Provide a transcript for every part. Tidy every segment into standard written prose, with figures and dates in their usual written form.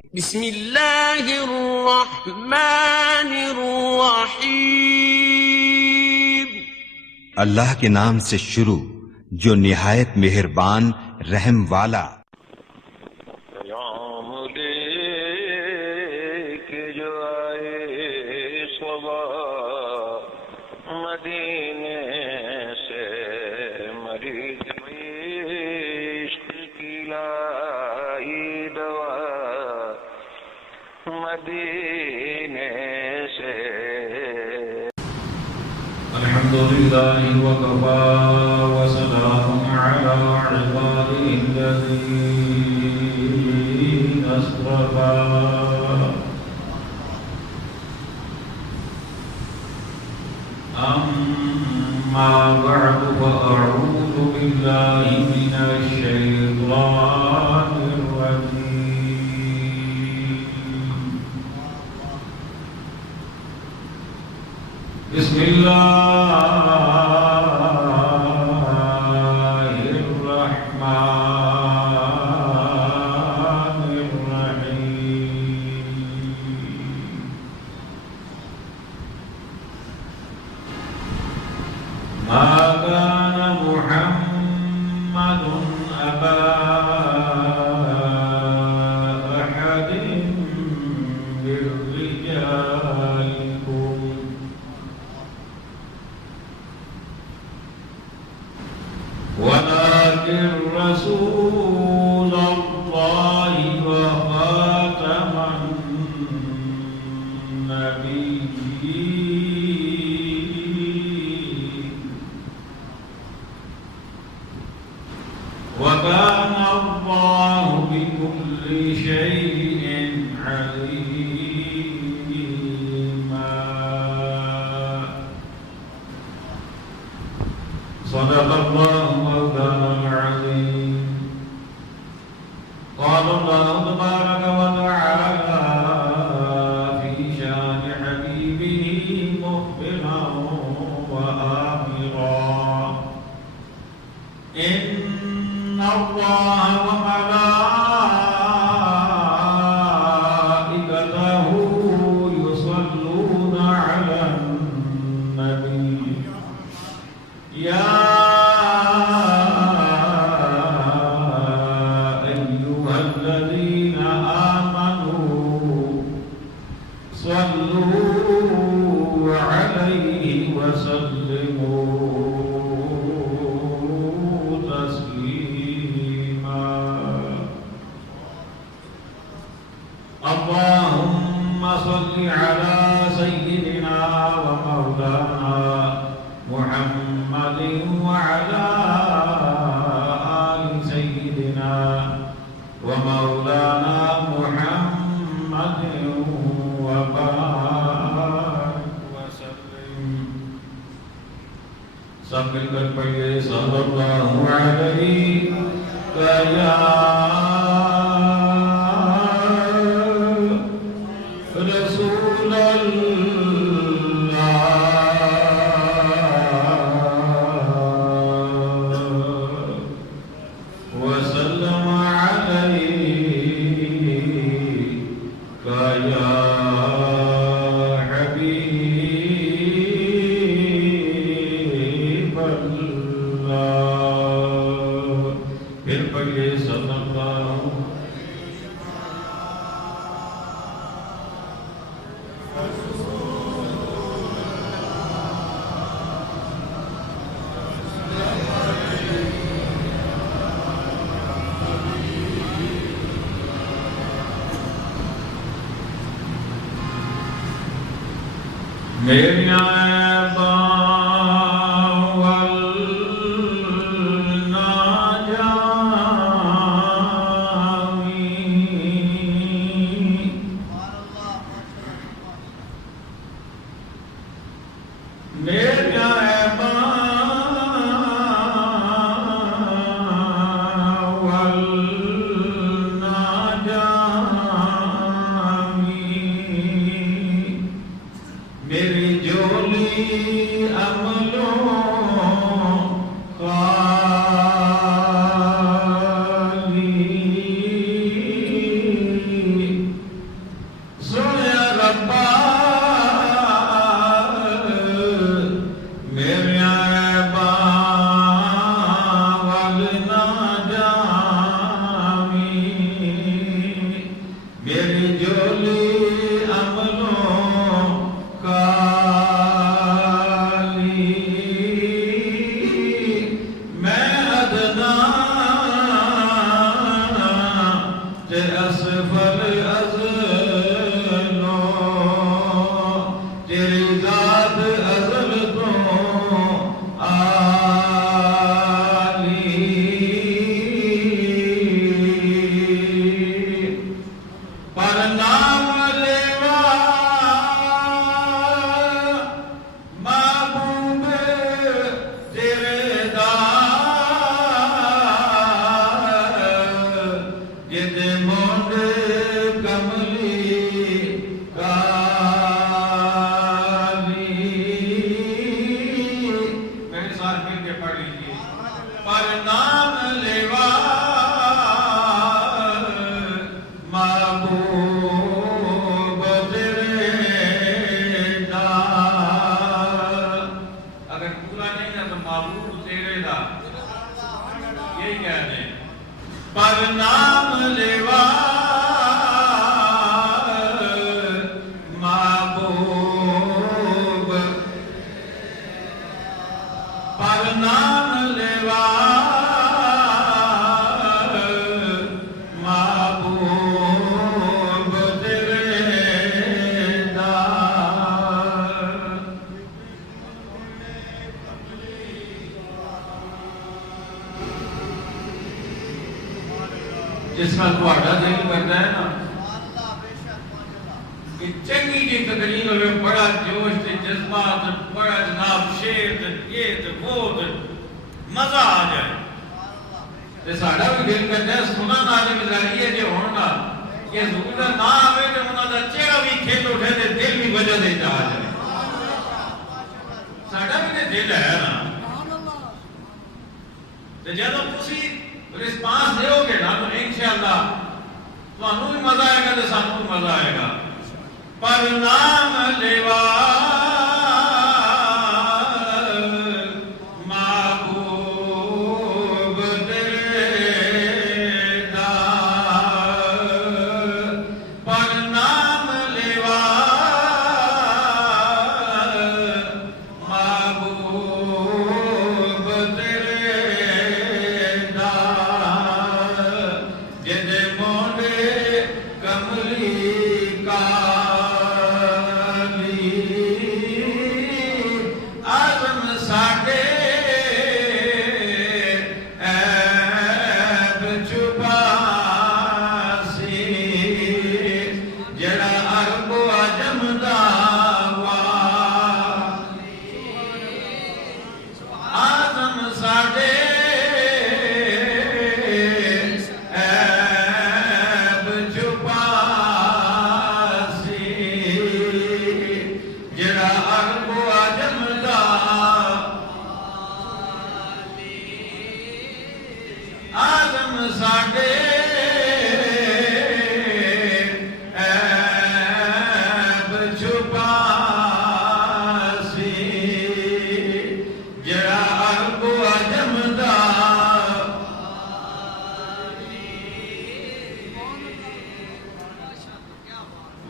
بسم اللہ الرحمن الرحیم، اللہ کے نام سے شروع جو نہایت مہربان رحم والا۔ پیام لے کے جو آئے صبا مدینے سے، مریض عشق کی لائی دوا مدینے سے۔ الحمد لله وكفى وسلام على عباده الذين اصطفى، أما بعد فأعوذ بالله من الشيطان الرجيم. بسم الله الرحمن الرحيم. ما كان محمد أبا أحد من رجالكم ولكن رسول الله وخاتم النبيين، وكان الله بكل شيء عليما. صدق الله مولانا العظيم. قال الله تبارك وتعالى في شان حبيبه مخبرا وآمرا: إن الله وملائكته يصلون على النبي، يا أيها الذين آمنوا صلوا عليه وسلموا تسليما. اللهم صل على سيدنا ومولانا محمد وعلى آل سيدنا ومولانا محمد وبارك وسلم. سب مل کر پڑھیے صلی اللہ علیہ یا رسول اللہ وسلم عليك يا حبيب الله. پھر پڑھیے صلی اللہ میری میری جولی میری جولی عملوں کالی میں ادنا تے اسفل ازلوں تیری ذات ازل تو جس کا تھوڑا دل کرتا ہے نا کہ چنگی جی تقریر ہوئے بڑا جوش تے جذبات بڑا جناب شیر تے یہ تے وہ تے مزہ آ جائے تے ساڑھا بھی دل کرتا ہے سنا نالے مزاریے جو ہونا یہ ضرورت نہ آوے تے انہاں دا چہرہ بھی کھیل اٹھے تے دل بھی وجہ دے جا جائے ساڑھا بھی دل ہے نا تے جدوں تسی رسپانس دیو گے نا تو انشاءاللہ تو انہوں بھی مزہ آئے گا تو سانوں بھی مزہ آئے گا پر نام لیوا محبوب تیرے دا پر نام لیوا محبوب تیرے دا جد موڑے کملی کالی آزم ساڑے عیب چھپا سی جڑا عرب و عجم داوا آزم ساڑے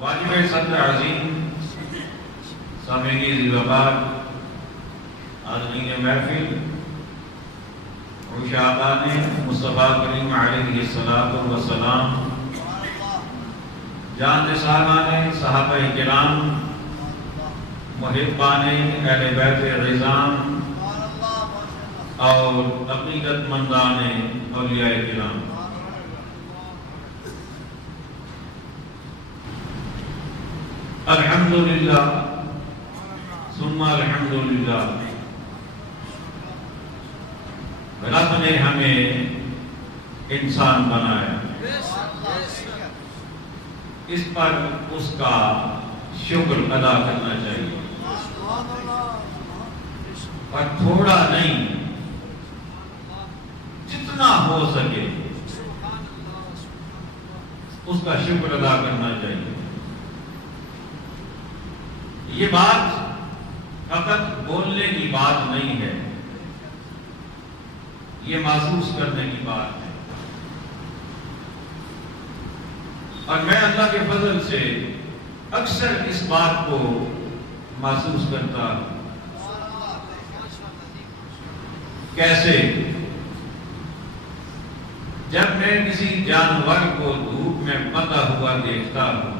واجب صدر عظیم سامعین ذوالوقار حاضرین محفل عشاقان مصطفیٰ کریم علیہ السلام جان نثاران صحابہ کرام محبان اہل بیت عظام اور عقیدت مندان اولیاء کرام الحمدللہ ثم الحمدللہ رب نے ہمیں انسان بنایا اس پر اس کا شکر ادا کرنا چاہیے اور تھوڑا نہیں جتنا ہو سکے اس کا شکر ادا کرنا چاہیے یہ بات فقط بولنے کی بات نہیں ہے یہ محسوس کرنے کی بات ہے اور میں اللہ کے فضل سے اکثر اس بات کو محسوس کرتا ہوں۔ کیسے؟ جب میں کسی جانور کو دھوپ میں پتا ہوا دیکھتا ہوں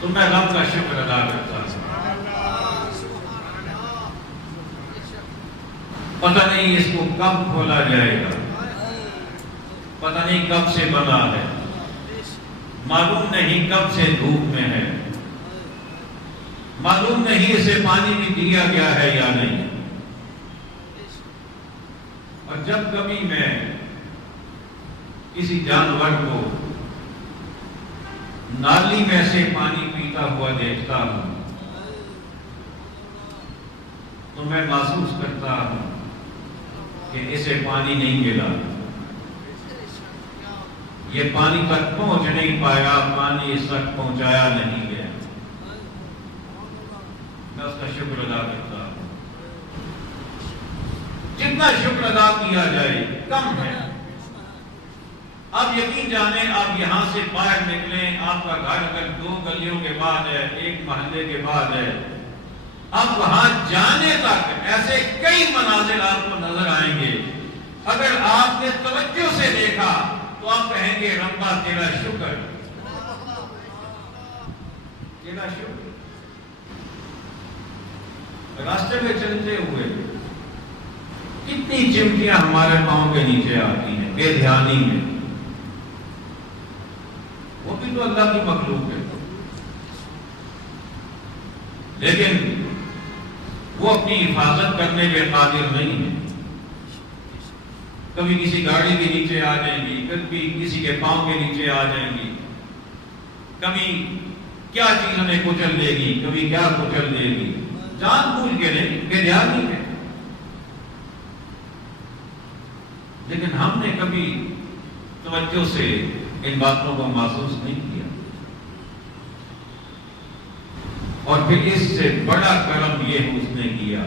تو میں رب کا شکر ادا کرتا ہوں۔ پتہ نہیں اس کو کب کھولا جائے گا، پتہ نہیں کب سے بنا ہے، معلوم نہیں کب سے دھوپ میں ہے، معلوم نہیں اسے پانی بھی دیا گیا ہے یا نہیں۔ اور جب کبھی میں کسی جانور کو نالی میں سے پانی پیتا ہوا دیکھتا ہوں تو میں محسوس کرتا ہوں کہ اسے پانی نہیں ملا، یہ پانی تک پہنچ نہیں پایا، پانی اس تک پہنچایا نہیں گیا۔ میں اس کا شکر ادا کرتا ہوں۔ جتنا شکر ادا کیا جائے کم ہے۔ آپ یقین جانیں، آپ یہاں سے باہر نکلیں، آپ کا گھر اگر 2 گلیوں کے بعد ہے، 1 محلے کے بعد ہے، آپ وہاں جانے تک ایسے کئی مناظر آپ کو نظر آئیں گے۔ اگر آپ نے توجہ سے دیکھا تو آپ کہیں گے ربا تیرا شکر، تیرا شکر۔ راستے میں چلتے ہوئے کتنی چمٹیاں ہمارے پاؤں کے نیچے آتی ہیں بے دھیانی میں، وہ بھی تو اللہ کی مخلوق ہے، لیکن وہ اپنی حفاظت کرنے کے قادر نہیں ہے۔ کبھی کسی گاڑی کے نیچے آ جائیں گی، کبھی کسی کے پاؤں کے نیچے آ جائیں گی، کبھی کیا چیز ہمیں کچل دے گی، کبھی کیا کچل دے گی، جان بوجھ کے نہیں، بے دھیانی ہے۔ لیکن ہم نے کبھی توجہ سے ان باتوں کو محسوس نہیں کیا۔ اور پھر اس سے بڑا کرم یہ اس نے کیا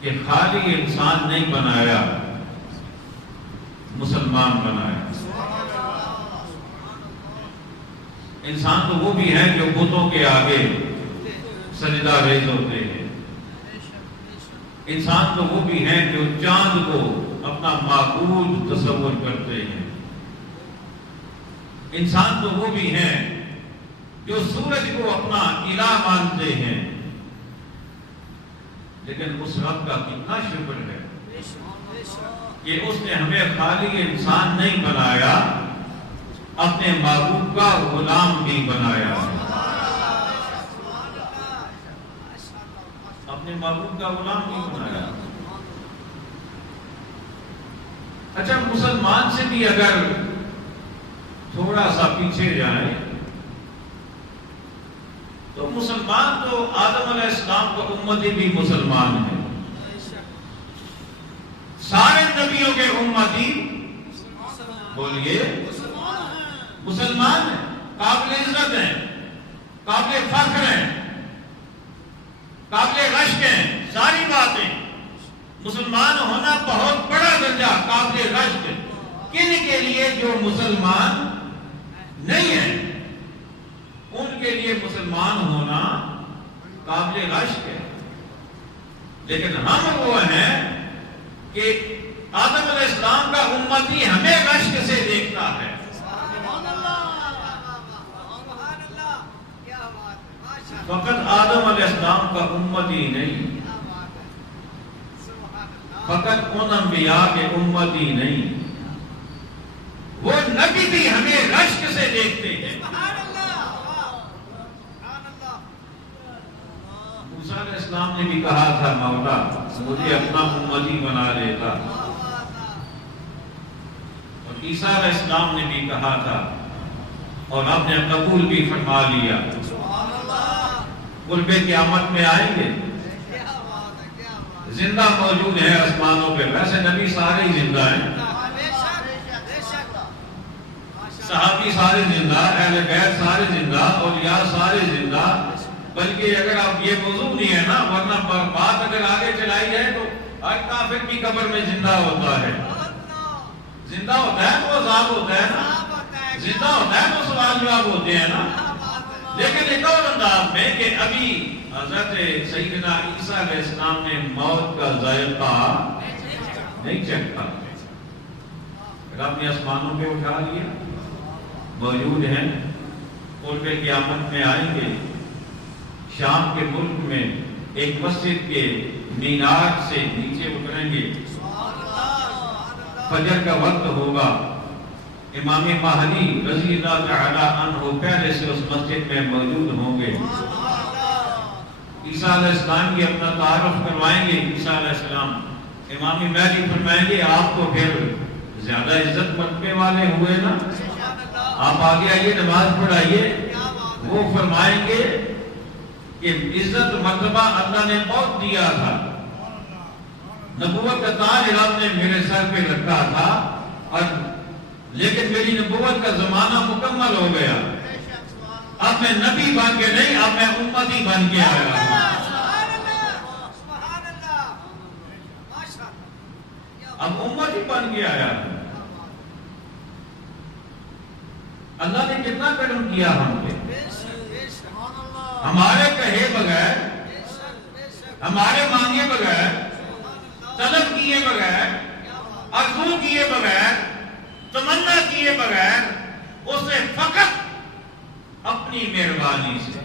کہ خالی انسان نہیں بنایا، مسلمان بنایا۔ انسان تو وہ بھی ہیں جو بتوں کے آگے سجدہ ریز ہوتے ہیں، انسان تو وہ بھی ہیں جو چاند کو اپنا معبود تصور کرتے ہیں، انسان تو وہ بھی ہیں جو سورج کو اپنا الہ مانتے ہیں۔ لیکن اس رب کا کتنا شکر ہے کہ اس نے ہمیں خالی انسان نہیں بنایا، اپنے معبود کا غلام بھی بنایا، اپنے معبود کا غلام بھی بنایا۔ اچھا، مسلمان سے بھی اگر تھوڑا سا پیچھے جائیں تو مسلمان تو آدم علیہ السلام کا امتی بھی مسلمان ہے، سارے نبیوں کے امتی بولیے مسلمان ہیں، قابل عزت ہیں، قابل فخر ہیں، قابل رشک ہیں، ساری باتیں۔ مسلمان ہونا بہت بڑا درجہ، قابل رشک کن کے لیے؟ جو مسلمان نہیں ہیں ان کے لیے مسلمان ہونا قابل رشک ہے۔ لیکن ہم وہ ہیں کہ آدم علیہ السلام کا امتی ہمیں رشک سے دیکھتا ہے۔ فقط آدم علیہ السلام کا امتی نہیں، فقط ان انبیاء کے امتی نہیں، وہ نبی بھی ہمیں رشک سے دیکھتے ہیں۔ موسیٰ علیہ السلام نے بھی کہا تھا مولا مجھے اپنا امتی بنا لیتا، اور عیسیٰ علیہ السلام نے بھی کہا تھا اور آپ نے قبول بھی فرما لیا، قرب قیامت میں آئیں گے، زندہ موجود ہیں آسمانوں پہ۔ ویسے نبی سارے ہی زندہ ہیں، صحابی سارے زندہ، اہل بیت سارے زندہ، اولیاء سارے زندہ۔ بلکہ اگر آپ یہ موضوع نہیں ہے نا، ورنہ بات اگر آگے چلائی جائے تو ہر کافر بھی قبر میں زندہ ہوتا ہے. زندہ ہوتا ہے تو عذاب ہوتا ہے نا, زندہ ہوتا ہے تو سوال جواب ہوتے ہیں نا. لیکن ایک اور انداز میں کہ ابھی حضرت سیدنا عیسیٰ علیہ السلام نے موت کا ذائقہ نہیں چکھا. رب نے آسمانوں پہ اٹھا لیا, موجود ہیں, اور پھر قیامت میں آئیں گے. شام کے ملک میں ایک مسجد کے مینار سے نیچے اتریں گے, فجر کا وقت ہوگا, امام مہدی رضی اللہ تعالی عنہ پہلے سے اس مسجد میں موجود ہوں گے. عیسیٰ علیہ السلام کی اپنا تعارف کروائیں گے. عیسیٰ علیہ السلام امام مہدی فرمائیں گے آپ تو پھر زیادہ عزت مرتبے والے ہوئے نا, آپ آگے آئیے نماز پڑھائیے. وہ فرمائیں گے کہ عزت مرتبہ اللہ نے بہت دیا تھا, نبوت کا تاج رب نے میرے سر پہ رکھا تھا, اور لیکن میری نبوت کا زمانہ مکمل ہو گیا. اب میں نبی بن کے نہیں, اب میں امتی بن کے آیا ہوں. اب امتی بن کے آیا ہوں. اللہ نے کتنا کرم کیا ہم پہ, ہمارے کہے بغیر, ہمارے مانگے بغیر, طلب کیے بغیر, آرزو کیے بغیر, تمنا کیے بغیر, اسے فقط اپنی مہربانی سے,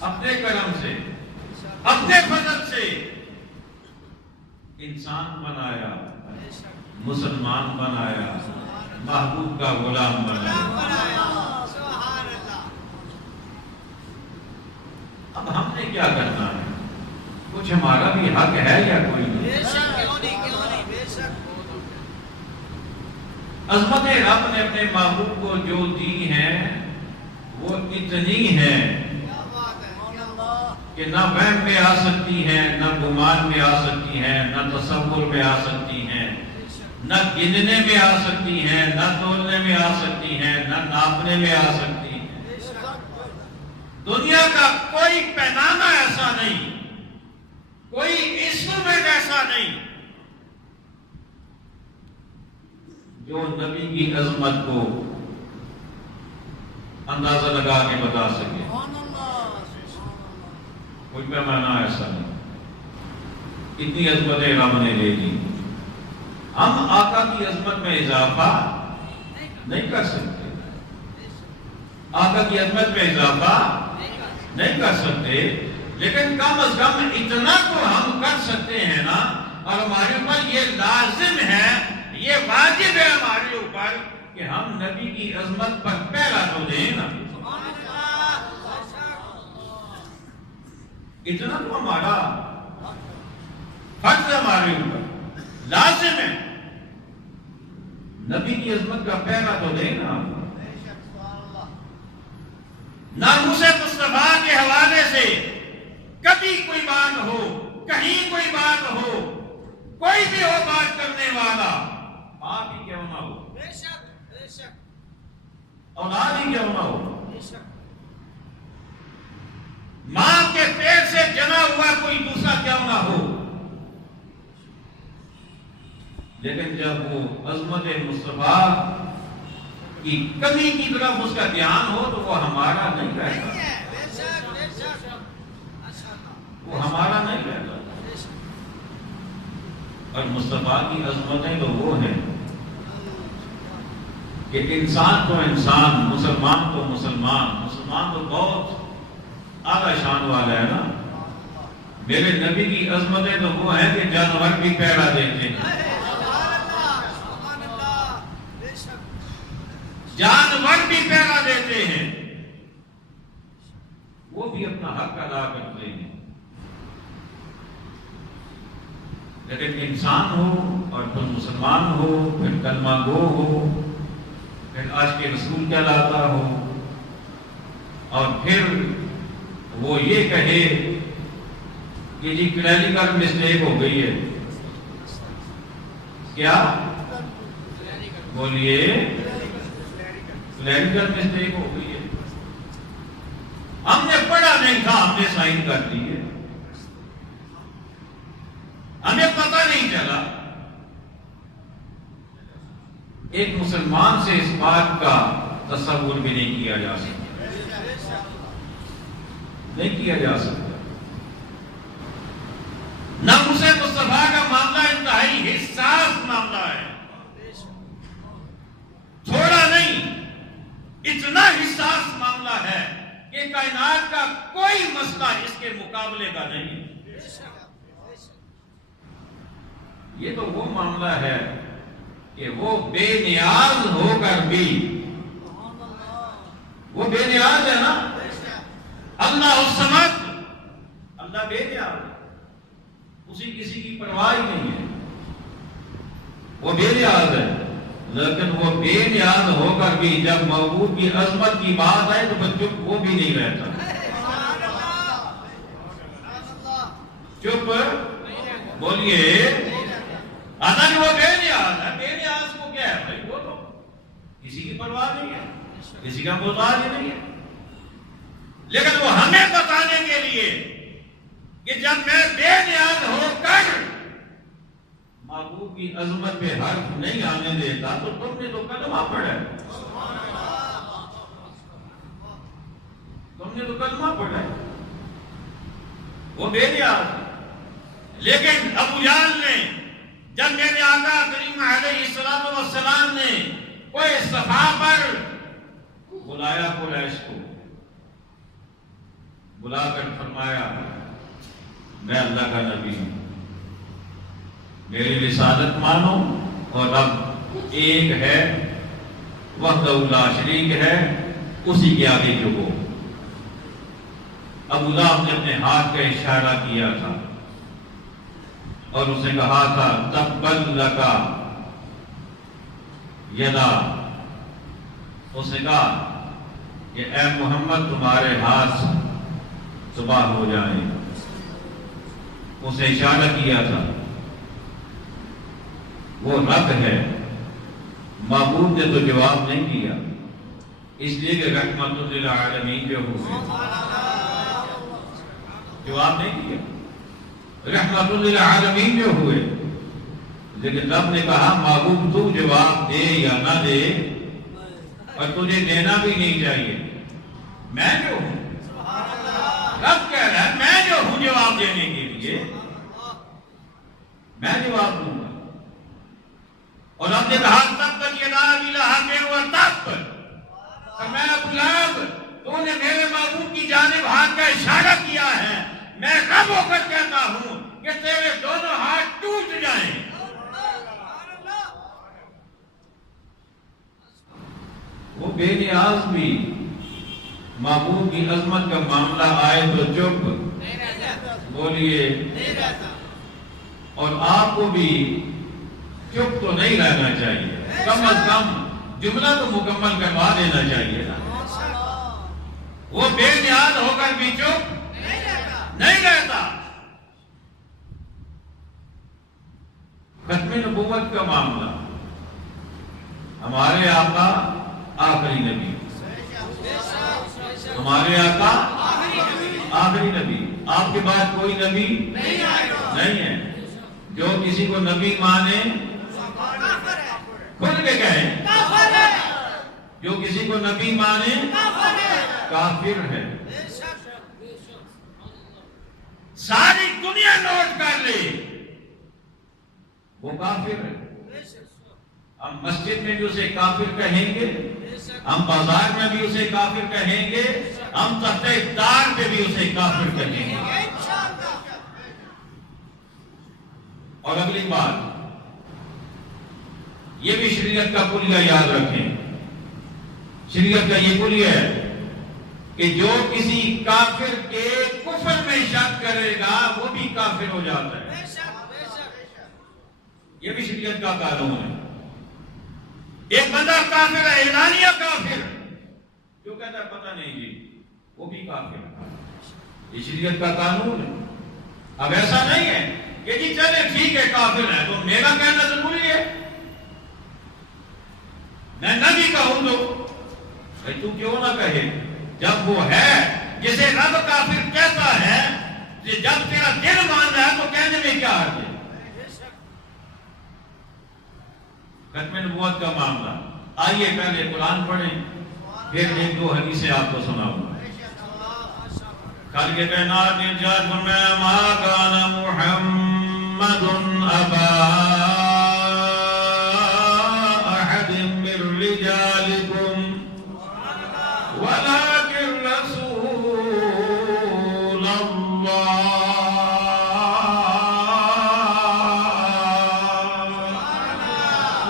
اپنے کرم سے, اپنے فضل سے انسان بنایا, مسلمان بنایا, محبوب کا غلام بنایا. اب ہم نے کیا کرنا ہے؟ کچھ ہمارا بھی حق ہے یا کوئی نہیں؟ عظمت رب نے اپنے محبوب کو جو دی ہیں وہ اتنی ہیں کہ نہ وہم میں آ سکتی ہیں, نہ گمان میں آ سکتی ہیں, نہ تصور میں آ سکتی ہیں, نہ گننے میں آ سکتی ہیں, نہ تولنے میں آ سکتی ہیں, نہ ناپنے میں آ سکتی ہیں. دنیا کا کوئی پیمانہ ایسا نہیں, کوئی انسٹرومنٹ ایسا نہیں جو نبی کی عظمت کو اندازہ لگا کے بتا سکے. کوئی پیمانہ ایسا نہیں. اتنی عظمتیں رب نے لے دی. ہم آقا کی عظمت میں اضافہ نہیں کر سکتے, آقا کی عظمت میں اضافہ نہیں کر سکتے, لیکن کم از کم اتنا تو ہم کر سکتے ہیں نا. اور ہمارے اوپر یہ لازم ہے, یہ واجب ہے ہمارے اوپر کہ ہم نبی کی عظمت پر پہلا تو دیں نا. اتنا تو ہمارا فرض ہمارے اوپر لازم ہے, نبی کی عظمت کا پہلا تو دیں نا. ناموس مصطفیٰ کے حوالے سے کبھی کوئی بات ہو, کہیں کوئی بات ہو, کوئی بھی ہو بات کرنے والا, آپ ہی کیوں نہ ہو, اولاد ہی کیوں نہ ہو, ماں کے پیٹ سے جنا ہوا کوئی دوسرا کیوں نہ ہو, لیکن جب وہ عظمت مصطفیٰ کی کمی کی طرف اس کا دھیان ہو تو وہ ہمارا نہیں رہتا, وہ ہمارا نہیں رہتا. اور مصطفیٰ کی عظمتیں تو وہ ہیں کہ انسان تو انسان, مسلمان تو مسلمان, مسلمان تو بہت اعلیٰ شان والا ہے نا. میرے نبی کی عظمتیں تو وہ ہیں کہ جانور بھی پہرا دیتے ہیں, جانور بھی پہرا دیتے ہیں, وہ بھی اپنا حق ادا کرتے ہیں. لیکن انسان ہو اور پھر مسلمان ہو, پھر کلمہ گو ہو, پھر عاشق رسول کہلاتا ہو, اور پھر وہ یہ کہے کہ جی کلینیکل مسٹیک ہو گئی ہے. کیا بولیے؟ کلینیکل مسٹیک ہو گئی ہے. ہم نے پڑھا نہیں تھا, ہم نے سائن کر دی ہے. ایک مسلمان سے اس بات کا تصور بھی نہیں کیا جا سکتا، نہیں کیا جا سکتا۔ ناموس مصطفیٰ کا معاملہ انتہائی حساس معاملہ ہے، تھوڑا نہیں، اتنا حساس معاملہ ہے کہ کائنات کا کوئی مسئلہ اس کے مقابلے کا نہیں ہے۔ یہ تو وہ معاملہ ہے کہ وہ بے نیاز ہو کر بھی، وہ بے نیاز ہے نا، اللہ الصمد، اللہ بے نیاز ہے، اسی کسی کی پرواہ ہی نہیں ہے، وہ بے نیاز ہے، لیکن وہ بے نیاز ہو کر بھی جب معبود کی عظمت کی بات آئے تو پھر چپ وہ بھی نہیں رہتا، چپ بولیے، اگر وہ بے نیاز ہے، بے نیاز کو کیا ہے بھائی، وہ تو کسی کی پرواہ نہیں ہے، کسی کا محتاج نہیں ہے، لیکن وہ ہمیں بتانے کے لیے کہ جب میں بے نیاز ہو کر معبود کی عظمت پہ حرف نہیں آنے دیتا تو تم نے تو کلمہ پڑھا، تم نے تو کلمہ پڑھا، وہ بے نیاز۔ لیکن ابو جہل نے جب میرے آقا کریم علیہ الصلوۃ والسلام نے کوئی صفا پر بلایا قریش کو، بلا کر فرمایا میں اللہ کا نبی ہوں، میری رسالت مانو، اور اب ایک ہے وحدہ لا شریک ہے، اسی کے آگے جھکو۔ ابو لہب نے اپنے ہاتھ کا اشارہ کیا تھا اور اسے کہا تھا تبت لکا یدا، اس نے کہا کہ اے محمد تمہارے ہاتھ صبح ہو جائیں، اسے اشارہ کیا تھا، وہ رد ہے، معبود نے تو جواب نہیں کیا، اس لیے کہ رحمت للعالمین جو ہوئے جواب نہیں کیا، رحمت للعالمین جو ہوئے، لیکن رب نے کہا معبود تو جواب دے یا نہ دے، اور تجھے دینا بھی نہیں چاہیے، میں جو ہوں، رب کہہ رہا ہے میں جو ہوں جواب دینے کے لیے، میں جواب دوں گا۔ اور رب نے کہا تبت یدا ابی لہب وتب، اور میں ابو لہب تو نے میرے معبود کی جانب ہاتھ کا اشارہ کیا ہے، میں رب ہو کر کہتا ہوں کہ تیرے دونوں ہاتھ ٹوٹ جائیں۔ وہ بے نیاز بھی معبود کی عظمت کا معاملہ آئے تو چپ بولیے، اور آپ کو بھی چپ تو نہیں رہنا چاہیے، کم از کم جملہ تو مکمل کروا دینا چاہیے نا۔ وہ بے نیاز ہو کر بھی چپ نہیں رہتا۔ ختم نبوت کا معاملہ، ہمارے آقا آخری نبی، ہمارے آقا آخری نبی، آپ کے بعد کوئی نبی نہیں ہے۔ جو کسی کو نبی مانے کھل کے کہیں، جو کسی کو نبی مانے کافر ہے۔ ساری دنیا نوٹ کر لے، وہ کافر ہے۔ ہم مسجد میں بھی اسے کافر کہیں گے، ہم بازار میں بھی اسے کافر کہیں گے، ہم تحت دار پہ بھی اسے کافر کہیں گے۔ اور اگلی بات یہ بھی شریعت کا کلیہ یاد رکھیں، شریعت کا یہ کلیہ ہے کہ جو کسی کافر کے کفر میں شک کرے گا وہ بھی کافر ہو جاتا ہے، یہ بھی شریعت کا قانون ہے۔ ایک بندہ کافر ہے، اعلانیہ کافر، جو کہتا ہے پتہ نہیں جی، وہ بھی کافر ہے، یہ شریعت کا قانون ہے۔ اب ایسا نہیں ہے کہ جی چلے ٹھیک ہے کافر ہے تو میرا کہنا ضروری ہے، میں نہ بھی کہوں تو بھائی تو کیوں نہ کہے، جب وہ ہے جسے رب کافر کہتا ہے، جب تیرا دل مان رہا ہے تو کہنے میں کیا حرج ہے؟ ختم نبوت کا معاملہ. آئیے پہلے قرآن پڑھیں پھر ایک دو حدیثیں آپ کو سناؤں. خالق کائنات نے ارشاد فرمایا ما کان محمد ابا احد من رجالکم ولكن رسول اللہ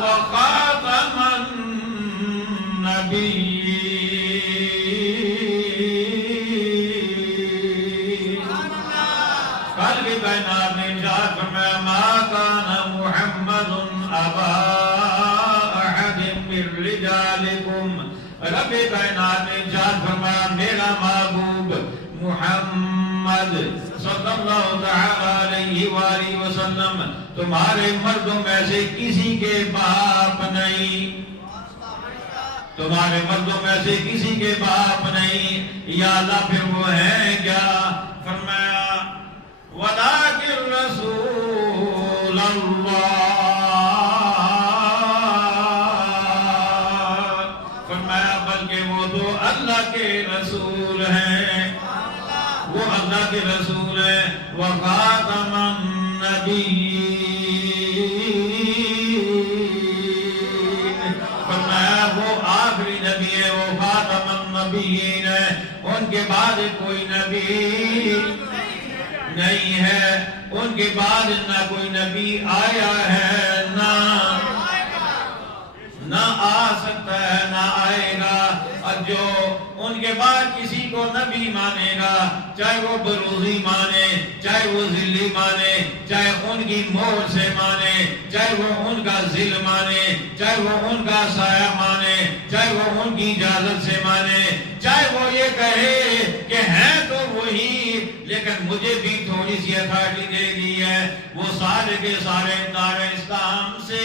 وخاتم النبیین. کائنات نے ارشاد فرمایا ما کان محمد ابا احد من رجالکم. رب کائنات نے ارشاد فرمایا میرا محبوب محمد صلی اللہ تعالی علیہ وآلہ وسلم تمہارے مردوں میں سے کسی کے باپ نہیں. تمہارے مردوں میں سے کسی کے باپ نہیں. یا اللہ پھر وہ ہیں کیا؟ فرمایا وَلَٰكِن رَسُولَ اللَّهِ. فرمایا بلکہ وہ تو اللہ کے رسول ہیں. وہ اللہ کے رسول ہیں. وَخَاتَمَ النَّبِيِّينَ. فرمایا وہ آخری نبی ہے. وہ خاتم النبیین ہے. ان کے بعد کوئی نبی نہیں ہے. ان کے بعد نہ کوئی نبی آیا ہے نہ آ سکتا ہے نہ آئے گا. اور جو ان کے بعد کسی کو نبی مانے گا چاہے وہ بروزی مانے چاہے وہ ذلی مانے چاہے ان کی مہر سے مانے چاہے وہ ان کا ذل مانے چاہے وہ ان کا سایہ مانے چاہے وہ ان کی اجازت سے مانے چاہے وہ یہ کہے کہ ہیں تو وہی لیکن مجھے بھی تھوڑی سی اتھارٹی دے دی ہے. وہ سارے کے سارے دار اسلام سے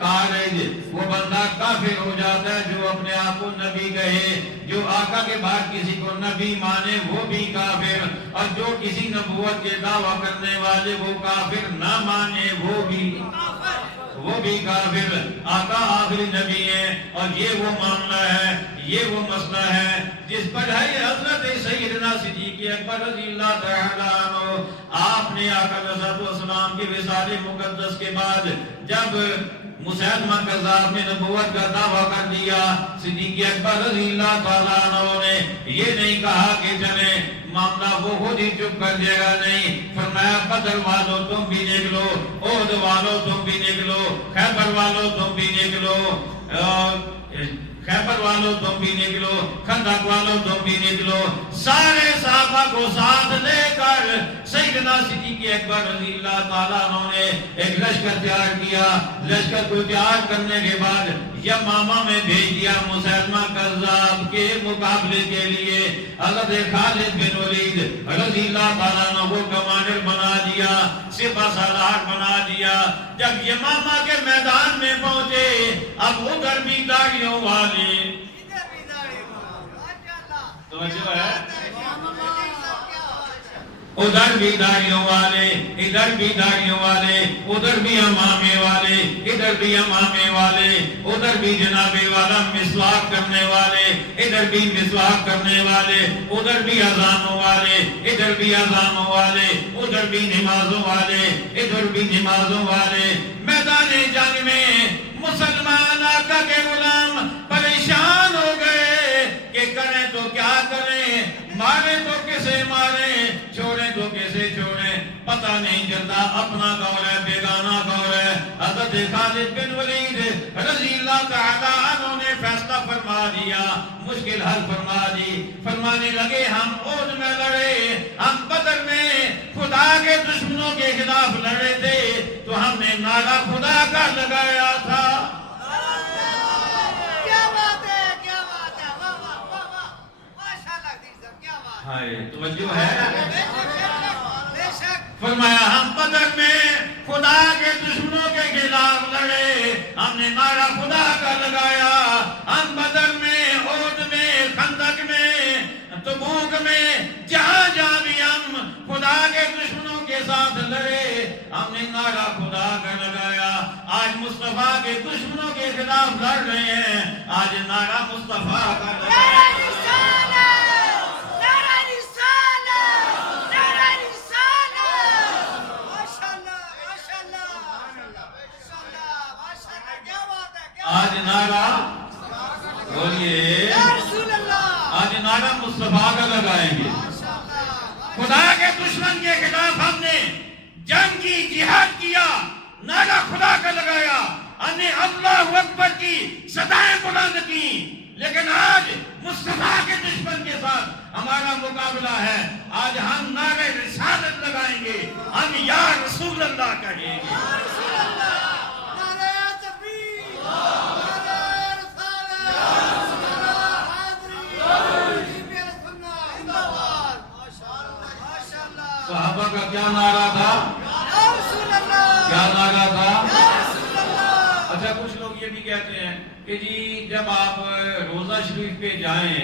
خارج. وہ بندہ کافر ہو جاتا ہے جو اپنے آپ کو نبی کہے. جو آقا کے بعد کسی کو نبی مانے وہ بھی کافر. اور جو کسی نبوت کے دعویٰ کرنے والے وہ کافر نہ مانے وہ بھی کافر. آقا آخری نبی ہے. اور یہ وہ معاملہ ہے یہ وہ مسئلہ ہے جس پر ہے حضرت سیدنا صدیق اکبر رضی اللہ تعالیٰ عنہ آپ نے آقا علیہ السلام کے وصال مقدس کے بعد جب مسیلمہ کذاب نے نبوت کا دعویٰ کر دیا صدیق اکبر رضی اللہ تعالیٰ عنہ نے یہ نہیں کہا کہ چلیں معاملہ وہ خود ہی چپ کر دے گا. نہیں. فرمایا بدر والو تم بھی نکلو احد والو تم بھی نکلو خیبر والو تم بھی نکلو خیبر والو تم بھی نکلو خندق والو تم بھی نکلو. سارے صحابہ کو ساتھ لے کر سیدنا صدیق اکبر رضی اللہ تعالیٰ عنہ نے ایک لشکر تیار کیا. لشکر کو تیار کرنے کے بعد یمامہ میں بھیج دیا مسیلمہ کذاب کے مقابلے کے لیے. حضرت خالد بن ولید رضی اللہ تعالیٰ عنہ کو کمانڈر بنا دیا سپہ سالار بنا دیا. جب یمامہ کے میدان میں پہنچے اب ادھر بھی داڑیوں والے توجہ ہے ادھر بھی داڑیوں والے ادھر بھی داڑیوں والے ادھر بھی امامے والے ادھر بھی امامے والے ادھر بھی جنابے والا مسواک کرنے والے ادھر بھی مسواک کرنے والے ادھر بھی اذانوں والے ادھر بھی اذانوں والے ادھر بھی نمازوں والے ادھر بھی نمازوں والے. میدان جنگ میں مسلمان آقا کے غلام پریشان ہو گئے کہ کریں تو کیا کریں. مارے تو کسے مارے چھوڑیں تو کسے چھوڑیں. پتہ نہیں چلتا اپنا کون ہے بیگانہ کون ہے. حضرت خالد بن ولید رضی اللہ تعالیٰ عنہ نے فیصلہ فرما دیا مشکل حل فرما دی. فرمانے لگے ہم احد میں لڑے ہم بدر میں خدا کے دشمنوں کے خلاف لڑے تھے تو ہم نے نعرہ خدا کا لگایا تھا. توجہ ہے. فرمایا ہم بدر میں خدا کے دشمنوں کے خلاف لڑے ہم نے نعرہ خدا کا لگایا. ہم بدر میں احد میں خندق میں تبوک میں جہاں جہاں بھی ہم خدا کے دشمنوں کے ساتھ لڑے ہم نے نعرہ خدا کا لگایا. آج مصطفیٰ کے دشمنوں کے خلاف لڑ رہے ہیں. آج نعرہ مصطفیٰ کا لگائیں. آج نعرہ بولیے آج نعرہ مصطفیٰ کا لگائیں گے. خدا کے دشمن کے خلاف ہم نے جنگ کی, جہاد کیا, نعرہ خدا کا لگایا, ہم نے اللہ اکبر کی صدائیں بلند کی. لیکن آج مصطفیٰ کے دشمن کے ساتھ ہمارا مقابلہ ہے. آج ہم نعرہ رسالت لگائیں گے, ہم یا رسول اللہ کہیں گے. صحابہ کا کیا نعرہ تھا؟ کیا نعرہ تھا؟ اچھا کچھ لوگ یہ بھی کہتے ہیں کہ جی جب آپ روزہ شریف پہ جائیں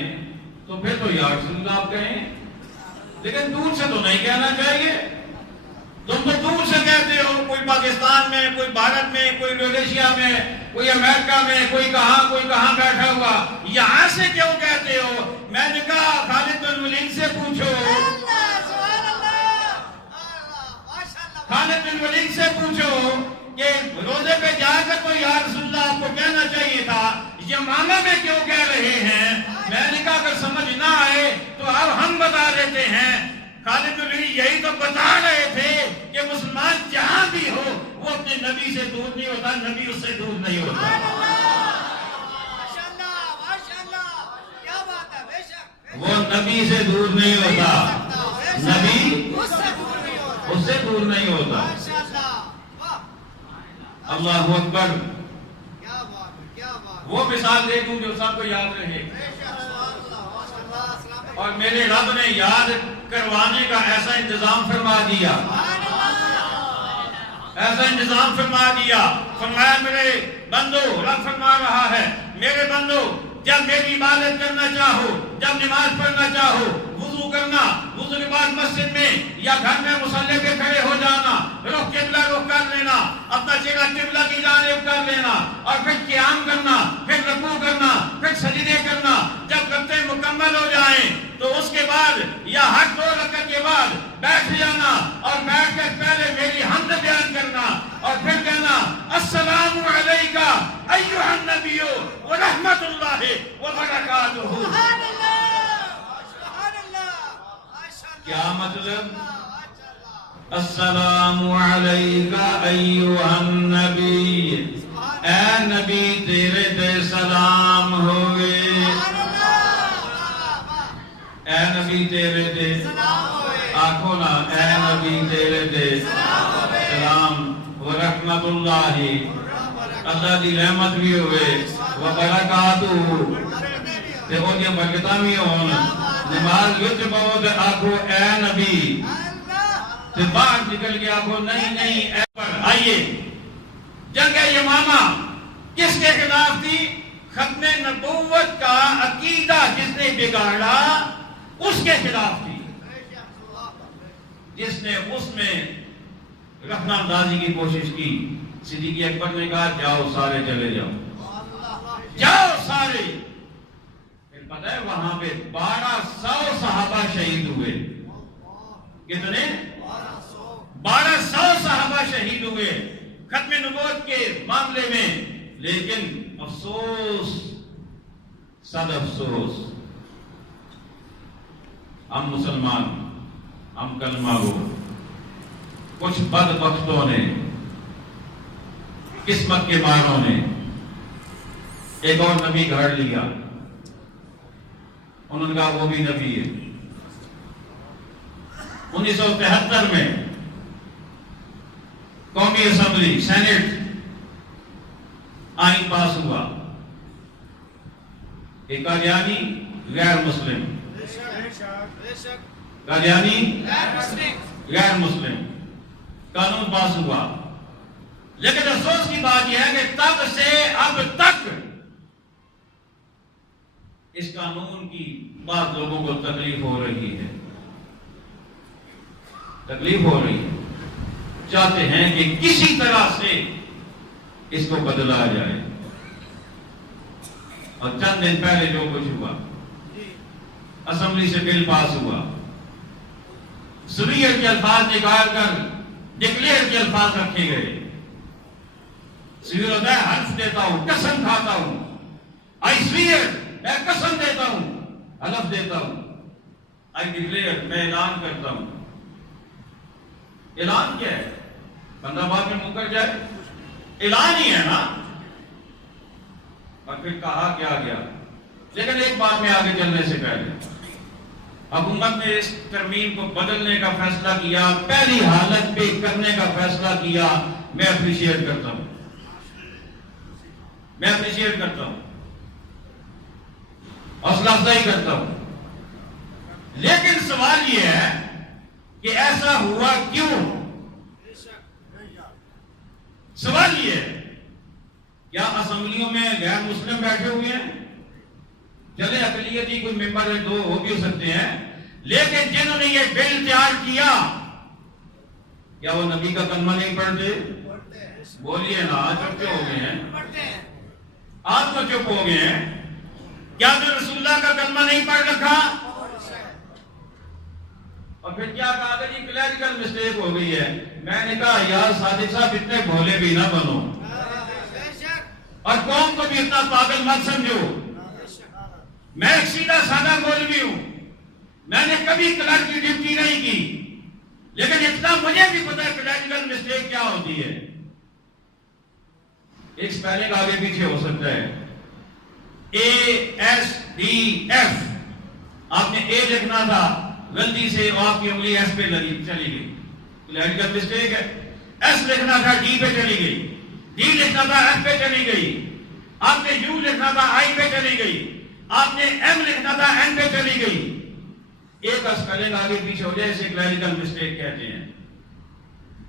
تو پھر تو یا رسول اللہ آپ کہیں, لیکن دور سے تو نہیں کہنا چاہیے. تم تو دور سے کہتے ہو, کوئی پاکستان میں, کوئی بھارت میں, کوئی انڈونیشیا میں, کوئی امریکہ میں, کوئی کہاں بیٹھا ہوا, یہاں سے کیوں کہتے ہو؟ میں نے کہا خالد بن ولید سے پوچھو, خالد بن ولید سے پوچھو کہ روزے پہ جا کر تو یا رسول اللہ آپ کو کہنا چاہیے تھا, یمامہ میں کیوں کہہ رہے ہیں؟ میں نے کہا اگر سمجھ نہ آئے تو اب ہم بتا دیتے ہیں. خالد بن ولید یہی تو بتا رہے تھے کہ مسلمان جہاں بھی ہو وہ اپنے نبی سے دور نہیں ہوتا, نبی اس سے دور نہیں ہوتا. وہ نبی سے دور نہیں ہوتا, نبی اس سے دور نہیں ہوتا. اللہ اکبر. وہ مثال دے دوں جو سب کو یاد رہے, اور میرے رب نے یاد کروانے کا ایسا انتظام فرما دیا, ایسا انتظام فرما دیا. فرمایا میرے بندو, رب فرما رہا ہے میرے بندو جب میری عبادت کرنا چاہو, جب نماز پڑھنا چاہو, وضو کرنا, وضو کے بعد مسجد میں یا گھر میں مصلی پہ کھڑے ہو جانا, رخ قبلہ رخ کر لینا, اپنا چہرہ قبلہ کی جانب کر لینا, اور پھر قیام کرنا, پھر رکوع کرنا, پھر سجدے کرنا. جب رکعتیں مکمل ہو جائیں تو اس کے بعد یا ہر 2 رکعت کے بعد بیٹھ جانا, اور بیٹھ کر پہلے میری حمد بیان کرنا, اور پھر کہنا السلام علیکہ ایھا النبی ورحمۃ اللہ وبرکاتہ. کیا مطلب؟ السلام علیکہ ایھا النبی, اے نبی تیرے تے سلام ہوئے, اے نبی تیرے تے آنکھوں نا, اے نبی تیرے تے سلام ورحمۃ اللہ, اللہ دی رحمت بھی ہوئے, وبرکاتہ تے او دی برکتاں بھی ہون. نماز وچ بہو تے آکھو اے نبی, تے باہر نکل کے آکھو نہیں نہیں اے. پر آئیے, جنگ یمامہ کس کے خلاف تھی؟ ختم نبوت کا عقیدہ جس نے بگاڑا اس کے خلاف تھی, جس نے اس میں رفع اندازی کی کوشش کی. صدیق اکبر نے کہا جاؤ سارے چلے جاؤ, جاؤ سارے. پھر پتہ ہے وہاں پہ 1200 صحابہ شہید ہوئے. کتنے؟ 1200 صحابہ شہید ہوئے ختم نبوت کے معاملے میں. لیکن افسوس, صد افسوس, ہم مسلمان, ہم کلمہ گو, کچھ بدبختوں نے, قسمت کے ماروں نے ایک اور نبی گھڑ لیا. انہوں نے کہا وہ بھی نبی ہے. 1973 میں قومی اسمبلی سینٹ آئین پاس ہوا, ایک قادیانی غیر مسلم, قادیانی غیر مسلم قانون پاس ہوا. لیکن افسوس کی بات یہ ہے کہ تب سے اب تک اس قانون کی بعض لوگوں کو تکلیف ہو رہی ہے, تکلیف ہو رہی ہے. چاہتے ہیں کہ کسی طرح سے اس کو بدلا جائے. اور چند دن پہلے جو کچھ ہوا، اسمبلی سے بل پاس ہوا، سویئر کے الفاظ نکال کر ڈکلیئر کے الفاظ رکھے گئے. سویئر ہوتا ہے حلف دیتا ہوں، قسم کھاتا ہوں. آئی سویئر، میں قسم دیتا ہوں، حلف دیتا ہوں. آئی ڈکلیئر، میں اعلان کرتا ہوں. اعلان کیا ہے؟ بندہ بعد میں مکر جائے، اعلان ہی ہے نا. اور پھر کہا کیا گیا. لیکن ایک بات میں آگے چلنے سے پہلے، حکومت نے اس ترمیم کو بدلنے کا فیصلہ کیا، پہلی حالت پہ کرنے کا فیصلہ کیا. میں اپریشیٹ کرتا ہوں، میں اپریشیٹ کرتا ہوں، حوصلہ افزائی کرتا ہوں. لیکن سوال یہ ہے کہ ایسا ہوا کیوں؟ سوال یہ ہے، کیا اسمبلیوں میں غیر مسلم بیٹھے ہوئے ہیں؟ چلے اقلیتی کوئی ممبر ہے، دو ہو بھی ہو سکتے ہیں، لیکن جنہوں نے یہ بل تیار کیا، کیا وہ نبی کا کلمہ نہیں پڑھتے؟ بولیے نا، چپ ہو گئے ہیں، آج تو چپ ہو گئے ہیں. کیا تو رسول اللہ کا کلمہ نہیں پڑھ رکھا؟ اور پھر کیا کہا کہ جی کلیریکل مسٹیک ہو گئی ہے. میں نے کہا یار صادق صاحب اتنے بھولے بھی نہ بنو، اور قوم کو بھی اتنا پاگل مت سمجھو. میں ایک سیدھا سادہ مولوی ہوں، میں نے کبھی کلرک کی ڈیوٹی نہیں کی، لیکن اتنا مجھے بھی پتا ہے کلیریکل مسٹیک کیا ہوتی ہے. ایک سپیلنگ آگے پیچھے ہو سکتا ہے. ASDF آپ نے اے لکھنا تھا، غلطی سے آپ کی انگلی ایس پہ چلی گئی، کلیریکل مسٹیک ہے. ایس لکھنا تھا ڈی پہ چلی گئی، ڈی لکھنا تھا ایف پہ چلی گئی. آپ نے یو لکھنا تھا آئی پہ چلی گئی، آپ نے ایم لکھنا تھا این پہ چلی گئی. ایک کا سپیلنگ آگے پیچھے ہو جائے، اسے کلیریکل مسٹیک کہتے ہیں.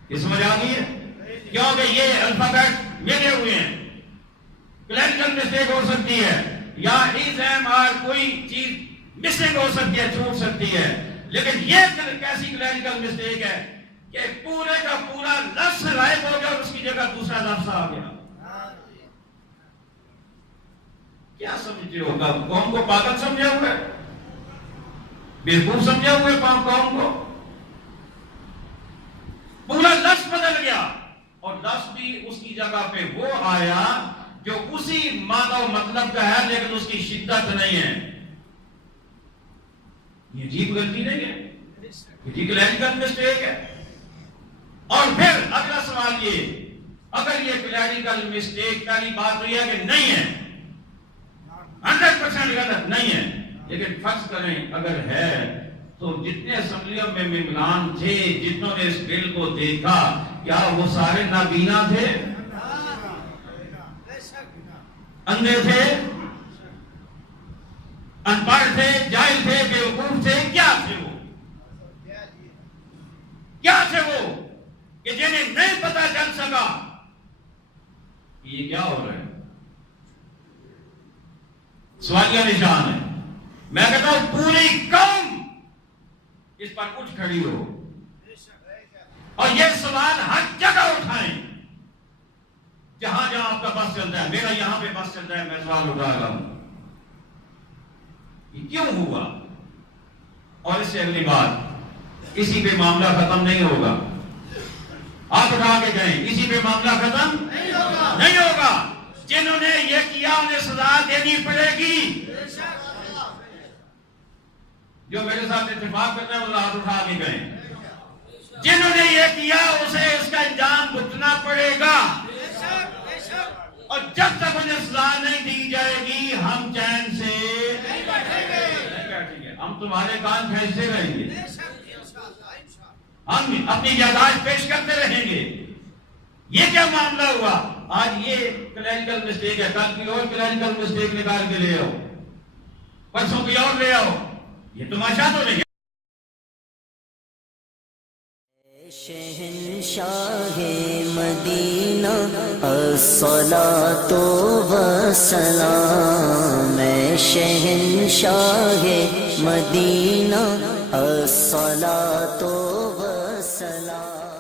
یہ سمجھ آ گئی ہے؟ کیونکہ یہ الفابیٹ ملے ہوئے ہیں. کلیریکل مسٹیک ہو سکتی ہے، یا ایز ایم آر کوئی چیز مسنگ ہو سکتی ہے، چھوٹ سکتی ہے. لیکن یہ کیسی کلیریکل مسٹیک ہے کہ پورے کا پورا لفظ غائب ہو گیا اور اس کی جگہ دوسرا لفظ آ گیا. کیا سمجھتے ہو؟ قوم کو پاگل سمجھے ہوئے، بیوقوف سمجھے ہوئے قوم کو. پورا لفظ بدل گیا، اور لفظ بھی اس کی جگہ پہ وہ آیا جو اسی معنی و مطلب کا ہے لیکن اس کی شدت نہیں ہے. یہ عجیب غلطی نہیں ہے، یہ کلیریکل مسٹیک ہے. اور پھر اگلا سوال یہ، اگر یہ کلیریکل مسٹیک پہلی بات تو یہ ہے کہ نہیں ہے، 100% غلط نہیں ہے، لیکن فرض کریں اگر ہے تو جتنے اسمبلیوں میں ممبران تھے جتنوں نے اس بل کو دیکھا، کیا وہ سارے نابینا تھے؟ اندھے تھے، ان پڑھ تھے، جاہل تھے، بیوقوف تھے؟ کیا تھے وہ؟ کیا تھے وہ کہ جنہیں نہیں پتا چل سکا کہ یہ کیا ہو رہا ہے؟ سوالیہ نشان ہے. میں کہتا ہوں پوری قوم اس پر کچھ کھڑی ہو اور یہ سوال ہر جگہ اٹھائیں جہاں جہاں آپ کا بس چلتا ہے. میرا یہاں پہ بس چلتا ہے، میں سوال اٹھا رہا ہوں یہ کیوں ہوا؟ اور اس سے اگلی بات، اسی پہ معاملہ ختم نہیں ہوگا. آپ اٹھا کے کہیں اسی پہ معاملہ ختم نہیں ہوگا. جنہوں نے یہ کیا انہیں سزا دینی پڑے گی. جو میرے ساتھ اتفاق کرتے ہیں وہ ہاتھ اٹھا کے کہیں جنہوں نے یہ کیا اسے اس کا انجام بھگتنا پڑے گا. اور جب تک انہیں سزا نہیں دی جائے گی ہم چین سے نہیں بیٹھیں گے. ہم تمہارے کان کھینچتے رہیں گے، ہم اپنی یادداشت پیش کرتے رہیں گے. یہ کیا معاملہ ہوا؟ آج یہ کلیریکل مسٹیک ہے، کل کی اور کلیریکل مسٹیک نکال کے لے آؤ، پرسوں کی اور لے آؤ. یہ تماشا تو نہیں. شہنشاہ مدینہ الصلاۃ والسلام، شہنشاہ مدینہ الصلاۃ والسلام.